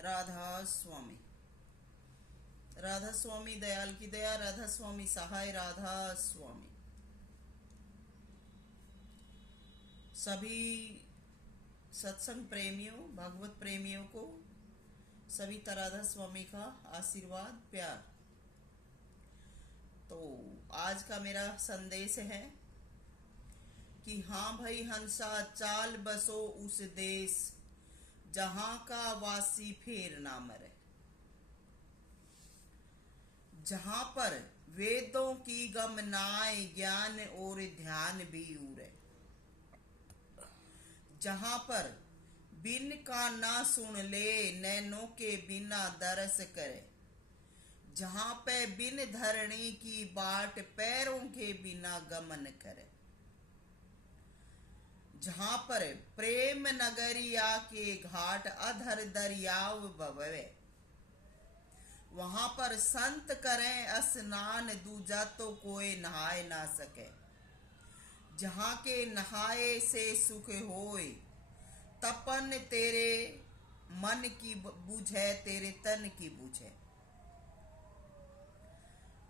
राधा स्वामी। राधा स्वामी दयाल की दया, राधा स्वामी सहाय, राधा स्वामी। सभी सत्संग प्रेमियों, भगवत प्रेमियों को सविता राधा स्वामी का आशीर्वाद, प्यार। तो आज का मेरा संदेश है कि हाँ भाई हंसा, चाल बसो उस देश जहां का वासी फेर ना मरे, जहां पर वेदों की गम नाय, ज्ञान और ध्यान भी उड़े, जहां पर बिन का ना सुन ले, नैनों के बिना दरस करे, जहां पे बिन धरणी की बाट, पैरों के बिना गमन करे, जहां पर प्रेम नगरिया के घाट अधर दरियाव बवे, वहां पर संत करें स्नान, दूजा तो कोई नहाए ना सके, जहां के नहाए से सुख होए, तपन तेरे मन की बुझे, तेरे तन की बुझे।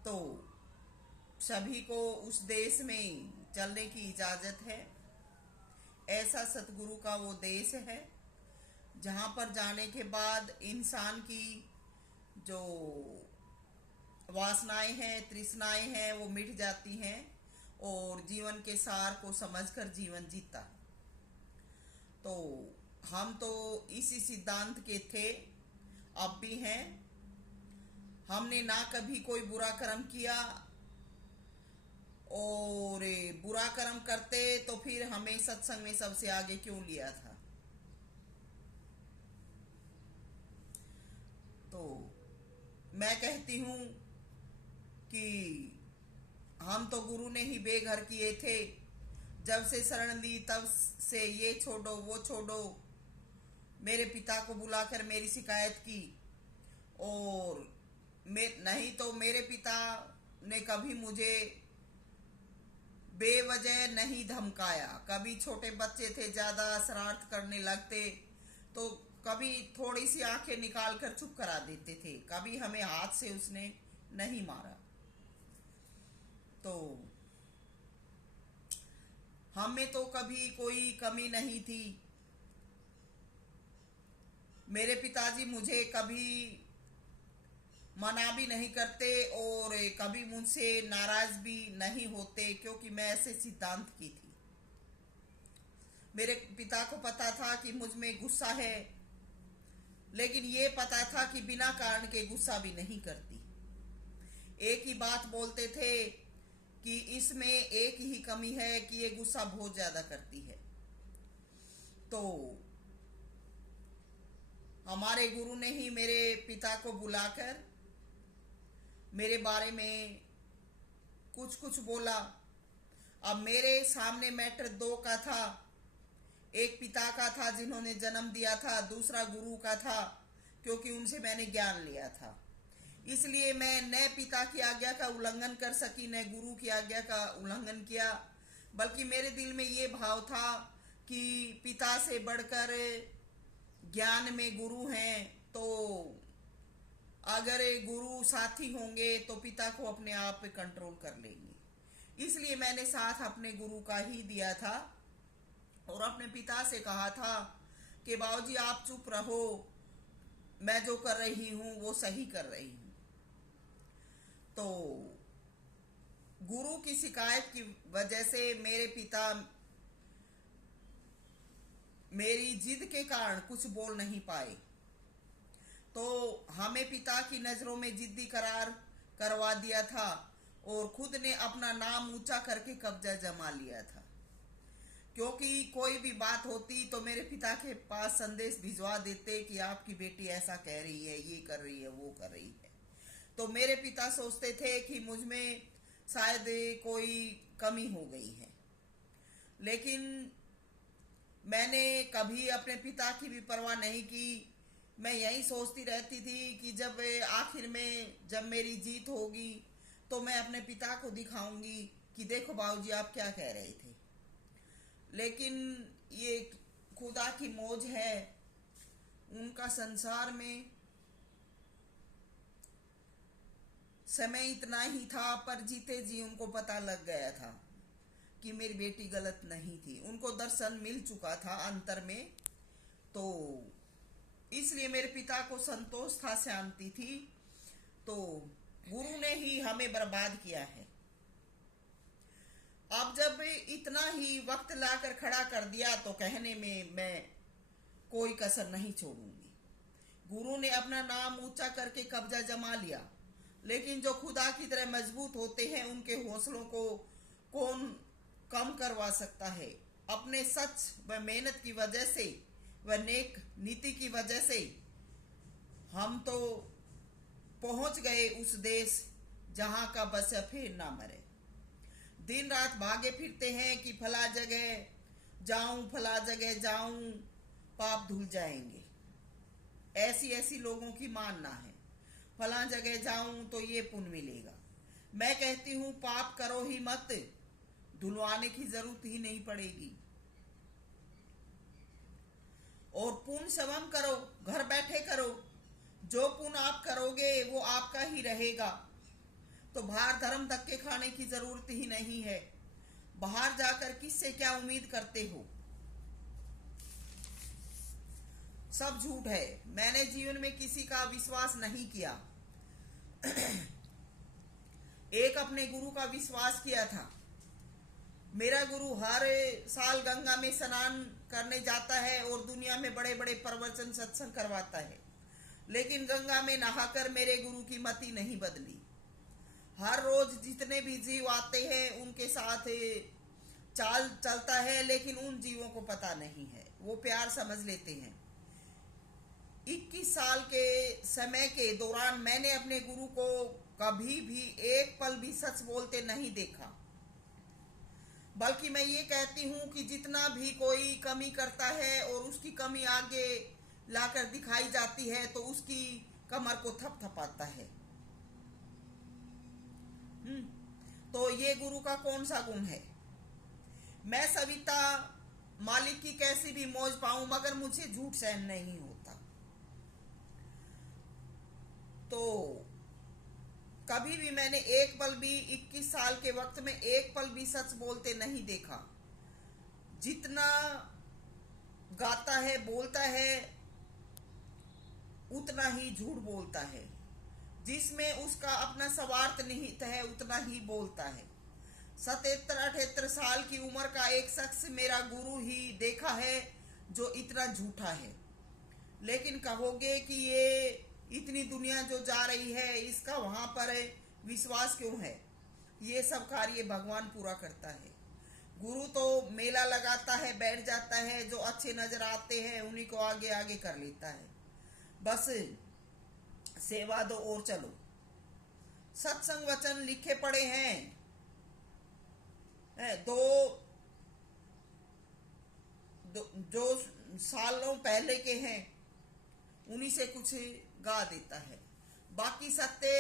तो सभी को उस देश में चलने की इजाजत है। ऐसा सतगुरु का वो देश है जहां पर जाने के बाद इंसान की जो वासनाएं हैं, तृष्णाएं हैं, वो मिट जाती हैं और जीवन के सार को समझकर जीवन जीता। तो हम तो इसी सिद्धांत के थे, अब भी हैं। हमने ना कभी कोई बुरा कर्म किया, और बुरा कर्म करते तो फिर हमें सत्संग में सबसे आगे क्यों लिया था। तो मैं कहती हूं कि हम तो गुरु ने ही बेघर किए थे। जब से शरण ली तब से ये छोड़ो वो छोड़ो, मेरे पिता को बुलाकर मेरी शिकायत की, और नहीं तो मेरे पिता ने कभी मुझे बेवजह नहीं धमकाया। कभी छोटे बच्चे थे, ज्यादा शरारत करने लगते तो कभी थोड़ी सी आंखें निकाल कर चुप करा देते थे। कभी हमें हाथ से उसने नहीं मारा। तो हमें तो कभी कोई कमी नहीं थी। मेरे पिताजी मुझे कभी मना भी नहीं करते और कभी मुझसे नाराज भी नहीं होते, क्योंकि मैं ऐसे सिद्धांत की थी। मेरे पिता को पता था कि मुझ में गुस्सा है, लेकिन ये पता था कि बिना कारण के गुस्सा भी नहीं करती। एक ही बात बोलते थे कि इसमें एक ही कमी है कि ये गुस्सा बहुत ज्यादा करती है। तो हमारे गुरु ने ही मेरे पिता को बुलाकर मेरे बारे में कुछ कुछ बोला। अब मेरे सामने मैटर दो का था। एक पिता का था जिन्होंने जन्म दिया था, दूसरा गुरु का था क्योंकि उनसे मैंने ज्ञान लिया था। इसलिए मैं न पिता की आज्ञा का उल्लंघन कर सकी, न गुरु की आज्ञा का उल्लंघन किया। बल्कि मेरे दिल में ये भाव था कि पिता से बढ़कर ज्ञान में गुरु हैं, तो अगर गुरु साथी होंगे तो पिता को अपने आप पे कंट्रोल कर लेंगे। इसलिए मैंने साथ अपने गुरु का ही दिया था और अपने पिता से कहा था कि बाबूजी आप चुप रहो, मैं जो कर रही हूं वो सही कर रही हूं। तो गुरु की शिकायत की वजह से मेरे पिता मेरी जिद के कारण कुछ बोल नहीं पाए। तो हमें पिता की नजरों में जिद्दी करार करवा दिया था और खुद ने अपना नाम ऊंचा करके कब्जा जमा लिया था। क्योंकि कोई भी बात होती तो मेरे पिता के पास संदेश भिजवा देते कि आपकी बेटी ऐसा कह रही है, ये कर रही है, वो कर रही है। तो मेरे पिता सोचते थे कि मुझ में शायद कोई कमी हो गई है। लेकिन मैंने कभी अपने पिता की भी परवाह नहीं की। मैं यही सोचती रहती थी कि जब आखिर में जब मेरी जीत होगी तो मैं अपने पिता को दिखाऊंगी कि देखो बाबूजी आप क्या कह रहे थे। लेकिन ये खुदा की मौज है, उनका संसार में समय इतना ही था, पर जीते जी उनको पता लग गया था कि मेरी बेटी गलत नहीं थी। उनको दर्शन मिल चुका था अंतर में, तो इसलिए मेरे पिता को संतोष था, शांति थी। तो गुरु ने ही हमें बर्बाद किया है। अब जब इतना ही वक्त लाकर खड़ा कर दिया तो कहने में मैं कोई कसर नहीं छोड़ूंगी। गुरु ने अपना नाम ऊंचा करके कब्जा जमा लिया, लेकिन जो खुदा की तरह मजबूत होते हैं उनके हौसलों को कौन कम करवा सकता है। अपने सच व मेहनत की वजह से व नेक नीति की वजह से हम तो पहुंच गए उस देश जहां का बस फिर ना मरे। दिन रात भागे फिरते हैं कि फला जगह जाऊं, फला जगह जाऊं, पाप धुल जाएंगे। ऐसी लोगों की मानना है, फला जगह जाऊं तो ये पुण्य मिलेगा। मैं कहती हूं पाप करो ही मत, धुलवाने की जरूरत ही नहीं पड़ेगी। और पुण्य स्वयं करो, घर बैठे करो। जो पुण्य आप करोगे वो आपका ही रहेगा। तो बाहर धर्म धक्के खाने की जरूरत ही नहीं है। बाहर जाकर किससे क्या उम्मीद करते हो? सब झूठ है। मैंने जीवन में किसी का विश्वास नहीं किया। एक अपने गुरु का विश्वास किया था। मेरा गुरु हर साल गंगा में स्नान करने जाता है और दुनिया में बड़े बड़े प्रवचन सत्संग करवाता है, लेकिन गंगा में नहाकर मेरे गुरु की मति नहीं बदली। हर रोज जितने भी जीव आते हैं उनके साथ चाल चलता है, लेकिन उन जीवों को पता नहीं है, वो प्यार समझ लेते हैं। 21 साल के समय के दौरान मैंने अपने गुरु को कभी भी एक पल भी सच बोलते नहीं देखा। बल्कि मैं ये कहती हूँ कि जितना भी कोई कमी करता है और उसकी कमी आगे लाकर दिखाई जाती है तो उसकी कमर को थपथपाता है। तो ये गुरु का कौन सा गुण है? मैं सविता मालिक की कैसी भी मौज पाऊं, मगर मुझे झूठ सहन नहीं होता। तो कभी भी मैंने एक पल भी 21 साल के वक्त में एक पल भी सच बोलते नहीं देखा। जितना गाता है बोलता है उतना ही झूठ बोलता है। जिसमें उसका अपना स्वार्थ निहित है उतना ही बोलता है। 77-78 साल की उम्र का एक शख्स मेरा गुरु ही देखा है जो इतना झूठा है। लेकिन कहोगे कि ये इतनी दुनिया जो जा रही है इसका वहां पर विश्वास क्यों है? ये सब कार्य भगवान पूरा करता है। गुरु तो मेला लगाता है, बैठ जाता है, जो अच्छे नजर आते हैं उन्हीं को आगे आगे कर लेता है। बस सेवा दो और चलो। सत्संग वचन लिखे पड़े हैं, जो सालों पहले के हैं उन्हीं से कुछ गा देता है। बाकी सत्य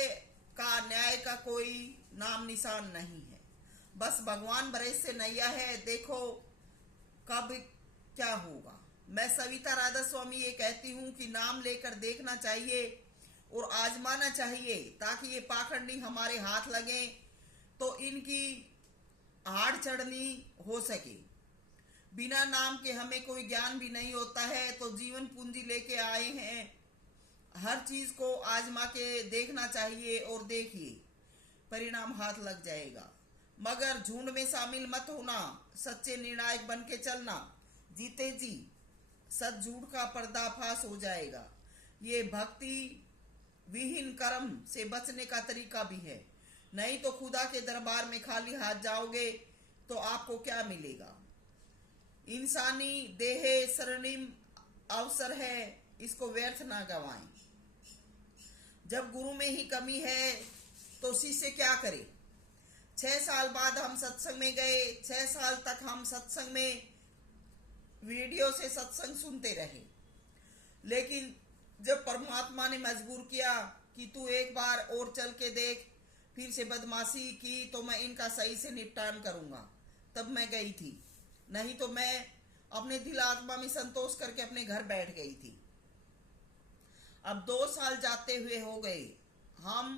का न्याय का कोई नाम निशान नहीं है। बस भगवान बरस से नैया है, देखो कब क्या होगा। मैं सविता राधा स्वामी ये कहती हूँ कि नाम लेकर देखना चाहिए और आजमाना चाहिए, ताकि ये पाखंडी हमारे हाथ लगे तो इनकी हाड़ चढ़नी हो सके। बिना नाम के हमें कोई ज्ञान भी नहीं होता है, तो जीवन पूंजी लेके आए हैं। हर चीज को आजमा के देखना चाहिए और देखिए परिणाम हाथ लग जाएगा। मगर झुंड में शामिल मत होना, सच्चे निर्णायक बन के चलना। जीते जी सच झूठ का पर्दाफाश हो जाएगा। ये भक्ति विहीन कर्म से बचने का तरीका भी है। नहीं तो खुदा के दरबार में खाली हाथ जाओगे तो आपको क्या मिलेगा? इंसानी देह स्वर्णिम अवसर है, इसको व्यर्थ ना गवाएं। जब गुरु में ही कमी है तो शिष्य क्या करे? 6 साल बाद हम सत्संग में गए। 6 साल तक हम सत्संग में वीडियो से सत्संग सुनते रहे, लेकिन जब परमात्मा ने मजबूर किया कि तू एक बार और चल के देख, फिर से बदमाशी की तो मैं इनका सही से निपटान करूंगा, तब मैं गई थी। नहीं तो मैं अपने दिल आत्मा में संतोष करके अपने घर बैठ गई थी। अब 2 साल जाते हुए हो गए। हम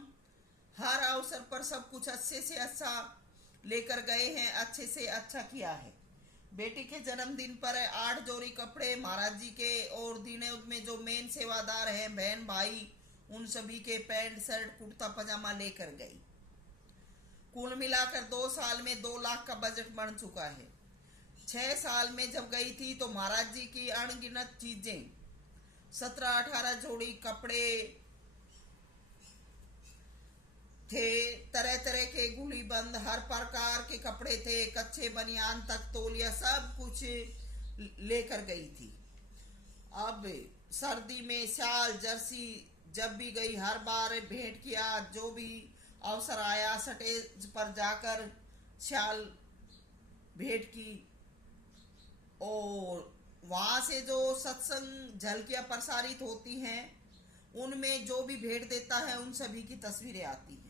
हर अवसर पर सब कुछ अच्छे से अच्छा लेकर गए हैं, अच्छे से अच्छा किया है। बेटी के जन्मदिन पर 8 जोड़ी कपड़े महाराज जी के, और दिनों में जो मेन सेवादार हैं, बहन भाई, उन सभी के पैंट शर्ट कुर्ता पजामा लेकर गई। कुल मिलाकर 2 साल में 2 लाख का बजट बन चुका है। 6 साल में जब गई थी तो महाराज जी की अनगिनत चीजें, 17-18 जोड़ी कपड़े थे, तरह तरह के गुली बंद हर प्रकार के कपड़े थे, कच्चे बनियान तक, तौलिया, सब कुछ लेकर गई थी। अब सर्दी में शाल जर्सी जब भी गई हर बार भेंट किया, जो भी अवसर आया स्टेज पर जाकर शाल भेंट की। और वहां से जो सत्संग झलकियां प्रसारित होती हैं, उनमें जो भी भेंट देता है उन सभी की तस्वीरें आती हैं।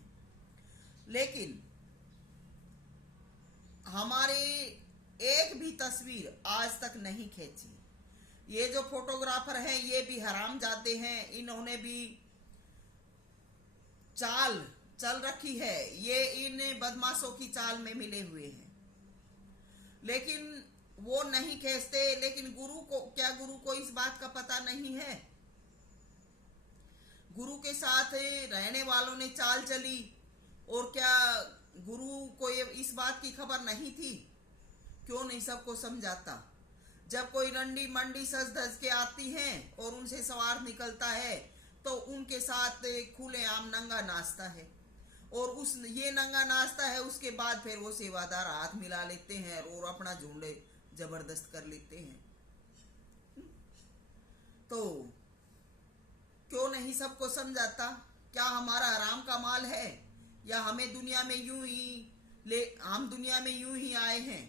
लेकिन हमारे एक भी तस्वीर आज तक नहीं खींची। ये जो फोटोग्राफर हैं ये भी हरामजादे हैं, इन्होंने भी चाल चल रखी है, ये इन बदमाशों की चाल में मिले हुए हैं। लेकिन वो नहीं खींचते। लेकिन गुरु को इस बात का पता नहीं है? गुरु के साथ रहने वालों ने चाल चली, और क्या गुरु को ये इस बात की खबर नहीं थी? क्यों नहीं सबको समझाता? जब कोई रंडी मंडी सज धज के आती हैं और उनसे सवार निकलता है तो उनके साथ खुलेआम नंगा नाचता है, और ये नंगा नाचता है, उसके बाद फिर वो सेवादार हाथ मिला लेते हैं और अपना झुंड जबरदस्त कर लेते हैं। तो क्यों नहीं सबको समझाता? क्या हमारा हराम का माल है, या हमें दुनिया में हम दुनिया में यूं ही आए हैं?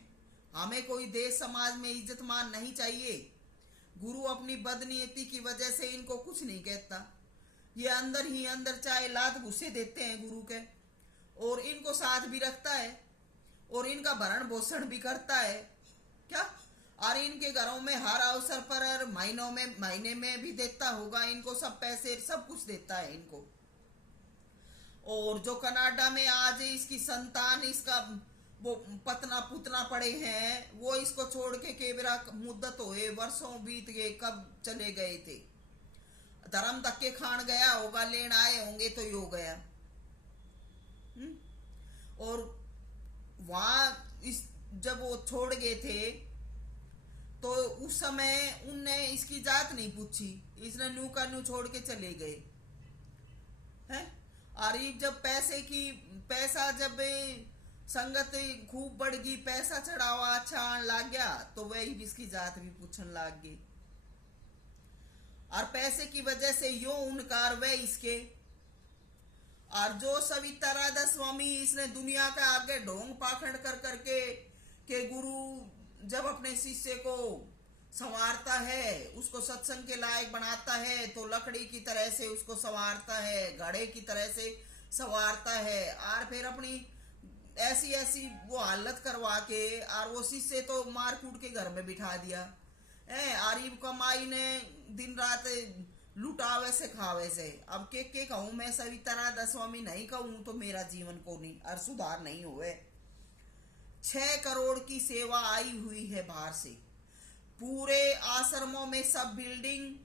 हमें कोई देश समाज में इज्जत मान नहीं चाहिए? गुरु अपनी बदनीयती की वजह से इनको कुछ नहीं कहता। ये अंदर ही अंदर चाहे लात घुसे देते हैं गुरु के, और इनको साथ भी रखता है, और इनका भरण पोषण भी करता है। क्या? और इनके घरों में हर अवसर पर महीने में भी देता होगा इनको, सब पैसे सब कुछ देता है इनको। और जो कनाडा में आज इसकी संतान, इसका वो पतना पुतना पड़े हैं, वो इसको छोड़ के केवरा मुद्दत हुए, वर्षों बीत गए, कब चले गए थे? धर्म धक्के खान गया होगा, लेन आए होंगे तो यो गया। और वहां जब वो छोड़ गए थे तो उस समय उनने इसकी जात नहीं पूछी, इसने नू का नू छोड़ के चले गए हैं। और जब पैसा जब संगत खूब बढ़ गई, पैसा चढ़ावा अच्छा आने लग गया, तो वही इसकी जात भी पूछने लग गई। और पैसे की वजह से यो उनकार वह इसके। और जो सविता राधा स्वामी, इसने दुनिया का आगे ढोंग पाखंड कर करके के गुरु जब अपने शिष्य को संवारता है, उसको सत्संग के लायक बनाता है, तो लकड़ी की तरह से उसको संवारता है, घड़े की तरह से संवारता है, और फिर अपनी ऐसी वो हालत करवा के, और वो शिष्य तो मार कूट के घर में बिठा दिया है। आरिफ कमाई ने दिन रात लुटावे से खावे से। अब के कहूं मैं? सविता राधा स्वामी नहीं कहूं तो मेरा जीवन को नहीं और सुधार नहीं हुए। 6 करोड़ की सेवा आई हुई है बाहर से। पूरे आश्रमों में सब बिल्डिंग,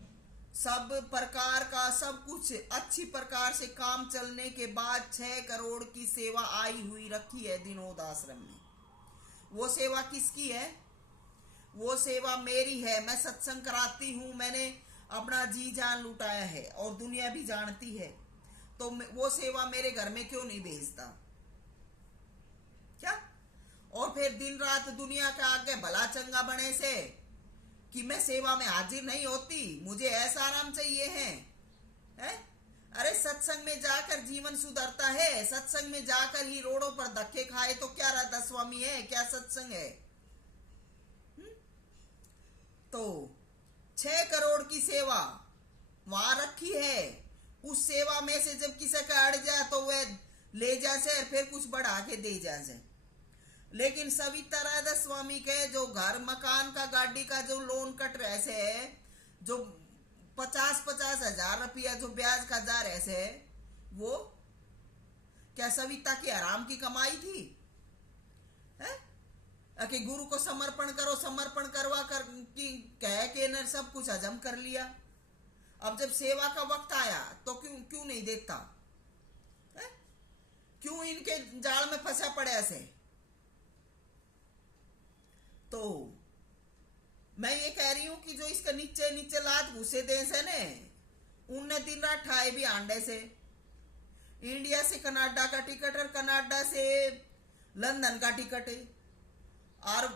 सब प्रकार का सब कुछ अच्छी प्रकार से काम चलने के बाद 6 करोड़ की सेवा आई हुई रखी है दिनोद आश्रम में। वो सेवा किसकी है? वो सेवा मेरी है। मैं सत्संग कराती हूँ, मैंने अपना जी जान लुटाया है और दुनिया भी जानती है। तो वो सेवा मेरे घर में क्यों नहीं भेजता? क्या? और फिर दिन रात दुनिया के आगे भला चंगा बने से कि मैं सेवा में हाजिर नहीं होती, मुझे ऐसा आराम चाहिए है? अरे सत्संग में जाकर जीवन सुधरता है। सत्संग में जाकर ही रोडों पर धक्के खाए तो क्या राधा स्वामी है? क्या सत्संग है? तो 6 करोड़ की सेवा वहां रखी है। उस सेवा में से जब किसी का अड़ जाए तो वह ले जा से फिर कुछ बढ़ा के दे जा से। लेकिन सविता राधा स्वामी के जो घर मकान का गाड़ी का जो लोन कट रहे से, जो 50,000 रुपया जो ब्याज का जा रहे से, वो क्या सविता की आराम की कमाई थी? है कि गुरु को समर्पण करो, समर्पण करवा कर की कह के न सब कुछ हजम कर लिया। अब जब सेवा का वक्त आया तो क्यों क्यों नहीं देता है? क्यों इनके जाल में फंसा पड़े ऐसे? तो मैं ये कह रही हूं कि जो इसके नीचे नीचे लात घुसे दे से ने, उनने दिन रात ठाए भी आंडे से, इंडिया से कनाडा का टिकट और कनाडा से लंदन का टिकट है, और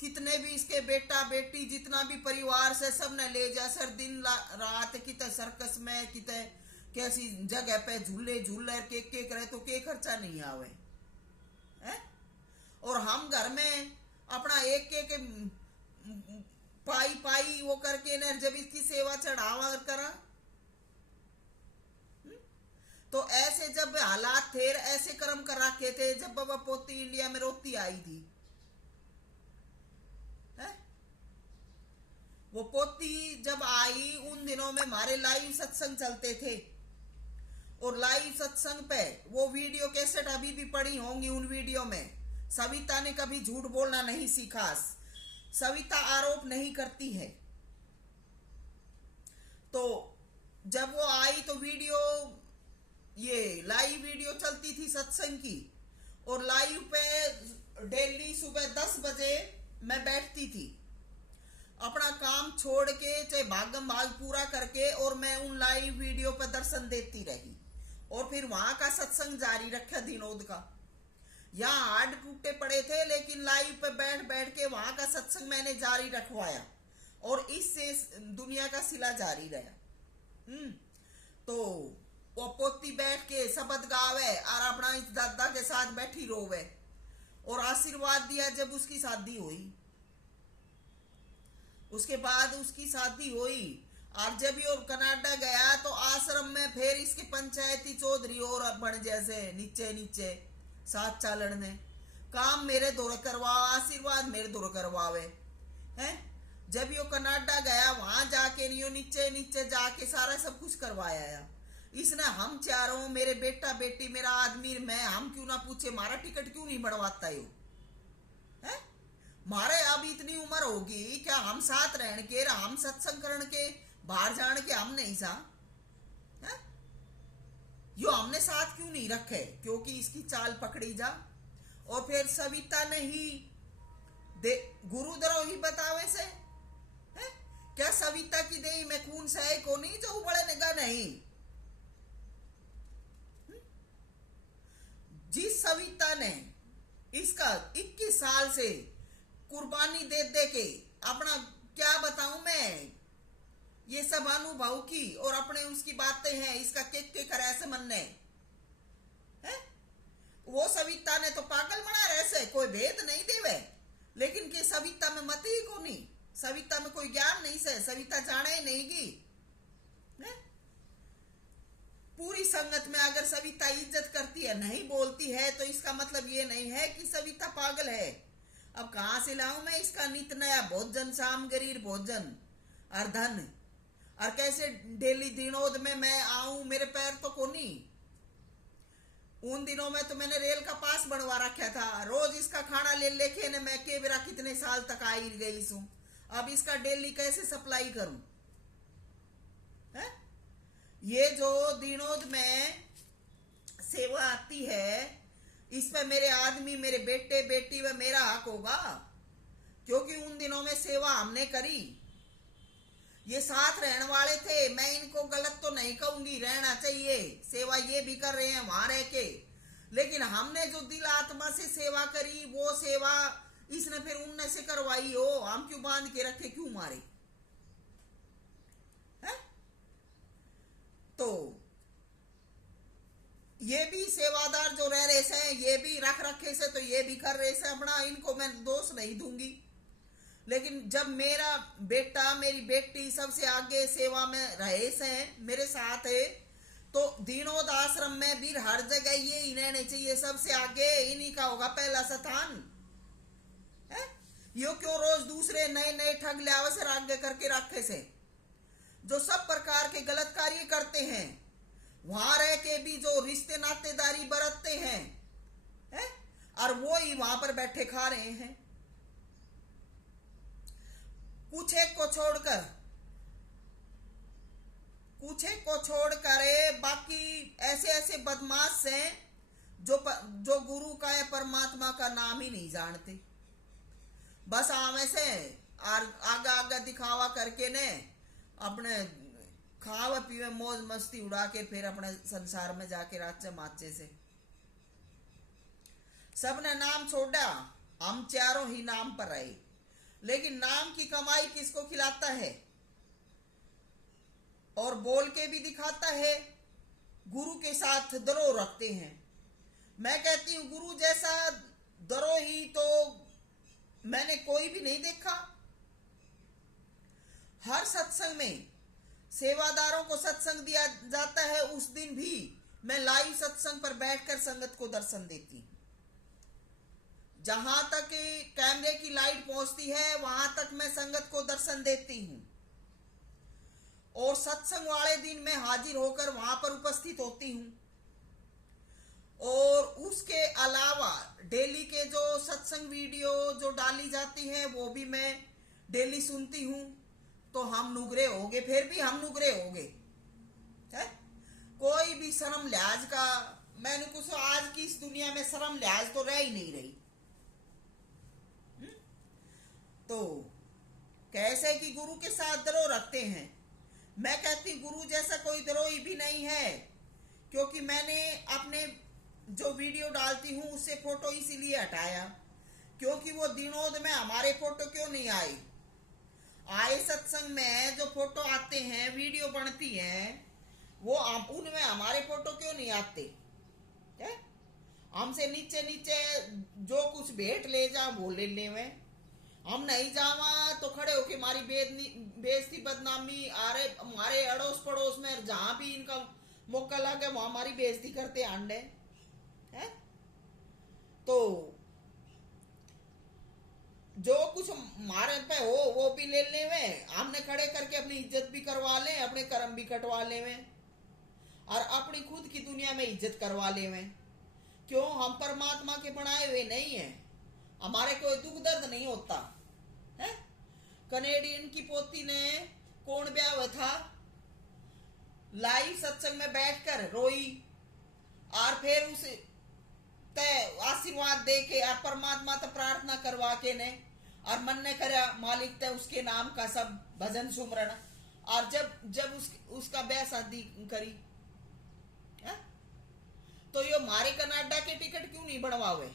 कितने भी इसके बेटा बेटी जितना भी परिवार से सब ने ले जा सर, दिन रात कितने सर्कस में कितने कैसी जगह पे झूले झूले के करे तो के खर्चा नहीं आवे है? और हम घर में अपना एक पाई पाई वो करके न जब इसकी सेवा चढ़ावा करा, तो ऐसे जब हालात थे ऐसे कर्म कर रखे थे जब बाबा पोती इंडिया में रोती आई थी है? वो पोती जब आई उन दिनों में हमारे लाइव सत्संग चलते थे, और लाइव सत्संग पे वो वीडियो कैसेट अभी भी पड़ी होंगी। उन वीडियो में सविता ने कभी झूठ बोलना नहीं सीखा, सविता आरोप नहीं करती है। तो जब वो आई तो वीडियो, ये लाइव वीडियो चलती थी सत्संग की, और लाइव पे डेली सुबह 10 बजे मैं बैठती थी अपना काम छोड़ के, चाहे भागम भाग पूरा करके, और मैं उन लाइव वीडियो पर दर्शन देती रही, और फिर वहां का सत्संग जारी रखा दिनोद का। यहाँ हाड टूटे पड़े थे लेकिन लाइव पे बैठ बैठ के वहां का सत्संग मैंने जारी रखवाया, और इससे दुनिया का सिला जारी रहा। तो वो पोती बैठ के शब्द गावे और अपना इस दादा के साथ बैठी रोवे, और आशीर्वाद दिया जब उसकी शादी हुई। उसके बाद उसकी शादी हुई, और जब ये कनाडा गया तो आश्रम में फिर इसके पंचायती चौधरी और बन जैसे नीचे नीचे साथ चालन ने काम मेरे दौर करवा, आशीर्वाद मेरे दौर करवावे हैं। जब यो कनाडा गया वहां जाके यो नीचे नीचे जाके सारा सब कुछ करवाया। इसने हम चारों, मेरे बेटा बेटी, मेरा आदमी, मैं, हम क्यों ना पूछे मारा टिकट क्यों नहीं बनवाता यो है? मारे अब इतनी उम्र होगी क्या हम साथ रहने के, हम सत्संग करण के, बाहर जाने के हम नहीं सा है? यो हमने साथ क्यों नहीं रखे? क्योंकि इसकी चाल पकड़ी जा। और फिर सविता ने ही गुरुद्रोही बतावे से है? क्या सविता की देही में खून सहे को नहीं जो उबड़े निगा नहीं? जिस सविता ने इसका 21 साल से कुर्बानी दे दे के अपना, क्या बताऊं मैं, ये सब अनुभव की और अपने उसकी बातें हैं, इसका के करे ऐसे मनने है? वो सविता ने तो पागल बना रहे से, कोई भेद नहीं देवे, लेकिन के सविता में मत ही को नहीं, सविता में कोई ज्ञान नहीं से, सविता जाने ही नहीं की है? पूरी संगत में अगर सविता इज्जत करती है, नहीं बोलती है, तो इसका मतलब ये नहीं है कि सविता पागल है। अब कहां से लाऊं मैं इसका नित नया भोजन, सामग्री भोजन और धन, और कैसे डेली दिनोद में मैं आऊं? मेरे पैर तो कोनी। उन दिनों में तो मैंने रेल का पास बनवा रखा था, रोज इसका खाना ले लेके ने मैं के बेरा कितने साल तक आई गई सू। अब इसका डेली कैसे सप्लाई करूं है? ये जो दिनोद में सेवा आती है, इस पे मेरे आदमी, मेरे बेटे बेटी व मेरा हक होगा, क्योंकि उन दिनों में सेवा हमने करी। ये साथ रहने वाले थे, मैं इनको गलत तो नहीं कहूंगी, रहना चाहिए, सेवा ये भी कर रहे हैं वहां रह के, लेकिन हमने जो दिल आत्मा से सेवा करी वो सेवा इसने फिर उनने से करवाई हो। हम क्यों बांध के रखे, क्यों मारे है? तो ये भी सेवादार जो रह रहे से, ये भी रख रखे से, तो ये भी कर रहे से अपना, इनको मैं दोष नहीं दूंगी। लेकिन जब मेरा बेटा मेरी बेटी सबसे आगे सेवा में रहे से, मेरे साथ है, तो दीनोद आश्रम में भी हर जगह ये ही रहने चाहिए, सबसे आगे इन्हीं का होगा पहला स्थान है। यो क्यों रोज दूसरे नए नए ठग ले आवे से आगे करके रखे से? जो सब प्रकार के गलत कार्य करते हैं, वहां रह के भी जो रिश्ते नातेदारी बरतते हैं, है? और वो ही वहां पर बैठे खा रहे हैं। कुछ एक को छोड़कर बाकी ऐसे ऐसे बदमाश हैं जो गुरु का या परमात्मा का नाम ही नहीं जानते। बस आवे से आगा आगा दिखावा करके ने अपने खावे पीवे मौज मस्ती उड़ा के फिर अपने संसार में जाके राचे माचे से सबने नाम छोड़ा। हम चारों ही नाम पर रहे, लेकिन नाम की कमाई किसको खिलाता है और बोल के भी दिखाता है। गुरु के साथ द्रोह रखते हैं। मैं कहती हूं गुरु जैसा द्रोही तो मैंने कोई भी नहीं देखा। हर सत्संग में सेवादारों को सत्संग दिया जाता है, उस दिन भी मैं लाइव सत्संग पर बैठकर संगत को दर्शन देती हूं। जहां तक कैमरे की लाइट पहुंचती है वहां तक मैं संगत को दर्शन देती हूं, और सत्संग वाले दिन मैं हाजिर होकर वहां पर उपस्थित होती हूं। और उसके अलावा डेली के जो सत्संग वीडियो जो डाली जाती है वो भी मैं डेली सुनती हूं। तो हम नुगरे होंगे, फिर भी हम नुगरे होंगे, है? कोई भी शर्म लिहाज का मैंने कुछ आज की इस दुनिया में शर्म लिहाज तो रह ही नहीं रही। तो कैसे कि गुरु के साथ द्रोह रखते हैं। मैं कहती गुरु जैसा कोई द्रोही भी नहीं है, क्योंकि मैंने अपने जो वीडियो डालती हूं उससे फोटो इसीलिए हटाया क्योंकि वो दिनोद में हमारे फोटो क्यों नहीं आए सत्संग में जो फोटो आते हैं, वीडियो बनती हैं, वो उनमें हमारे फोटो क्यों नहीं आते? हमसे नीचे नीचे जो कुछ भेंट ले जा वो ले लेवे, हम नहीं जावा तो खड़े होके हमारी बेइज्जती बदनामी हमारे अड़ोस पड़ोस में जहां भी इनका मौका लगे वहां हमारी बेइज्जती करते आंडे है। तो जो कुछ हमारे पे हो वो भी ले लेवे, हमने खड़े करके अपनी इज्जत भी करवा ले, अपने कर्म भी कटवा लेवे और अपनी खुद की दुनिया में इज्जत करवा लेवे। क्यों? हम परमात्मा के बनाए हुए नहीं है, हमारे कोई दुख दर्द नहीं होता है। कनेडियन की पोती ने कौन ब्याह हुआ था, लाइव सत्संग में बैठकर रोई और फिर उसे आशीर्वाद दे के और परमात्मा तो प्रार्थना करवा के ने और मन ने करा मालिक ते उसके नाम का सब भजन सुमरण, और जब उसका ब्याह शादी करी है? तो यो मारे कनाडा के टिकट क्यों नहीं बनवावे?